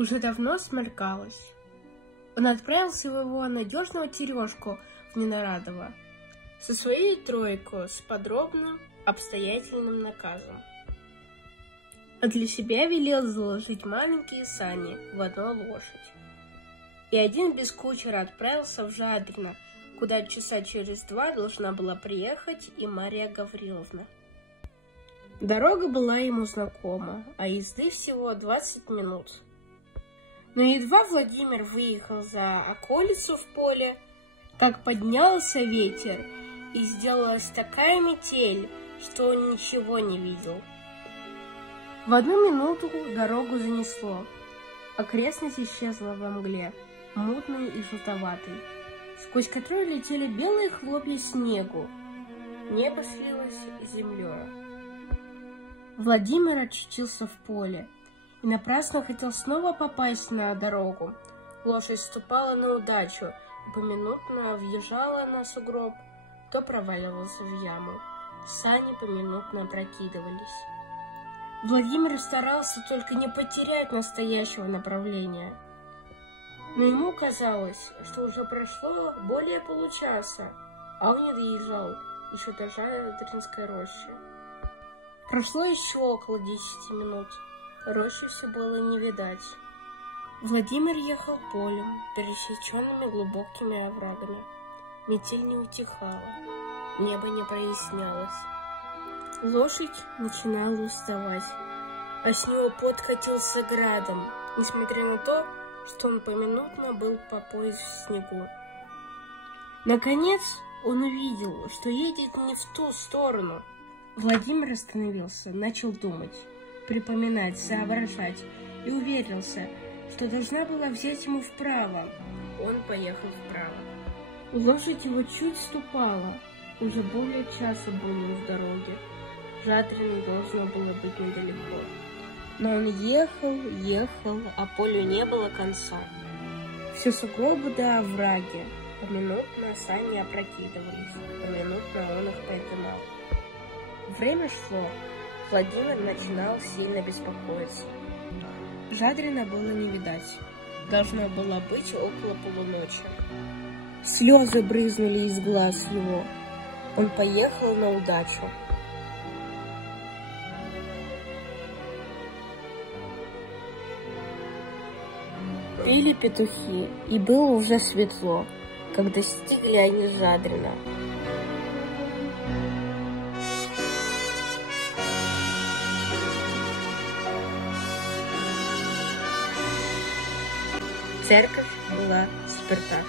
Уже давно смеркалось. Он отправился в его надежного тережку в Ненарадово со своей тройкой с подробным, обстоятельным наказом. А для себя велел заложить маленькие сани в одну лошадь. И один без кучера отправился в Жадрино, куда часа через 2 должна была приехать и Мария Гавриловна. Дорога была ему знакома, а езды всего 20 минут. Но едва Владимир выехал за околицу в поле, как поднялся ветер, и сделалась такая метель, что он ничего не видел. В 1 минуту дорогу занесло. Окрестность исчезла во мгле, мутной и желтоватой, сквозь которую летели белые хлопья снегу. Небо слилось с землей. Владимир очутился в поле и напрасно хотел снова попасть на дорогу. Лошадь ступала на удачу и поминутно въезжала на сугроб, то проваливался в яму. Сани поминутно опрокидывались. Владимир старался только не потерять настоящего направления. Но ему казалось, что уже прошло более получаса, а он не доезжал еще до Жадринской рощи. Прошло еще около 10 минут. Рощи все было не видать. Владимир ехал полем, пересеченными глубокими оврагами. Метель не утихала, небо не прояснялось. Лошадь начинала уставать, а с него пот катился градом, несмотря на то, что он поминутно был по пояс в снегу. Наконец он увидел, что едет не в ту сторону. Владимир остановился, начал думать, припоминать, соображать и уверился, что должна была взять ему вправо. Он поехал вправо. Лошадь его чуть ступала. Уже более часа был он в дороге. Жадрино должно было быть недалеко. Но он ехал, а полю не было конца. Все сугробы да овраги. Поминутно сани опрокидывались, поминутно он их поднимал. Время шло, Владимир начинал сильно беспокоиться. Жадрино было не видать. Должно было быть около полуночи. Слезы брызнули из глаз его. Он поехал на удачу. Пели петухи, и было уже светло, когда достигли они Жадрино. Церковь была заперта.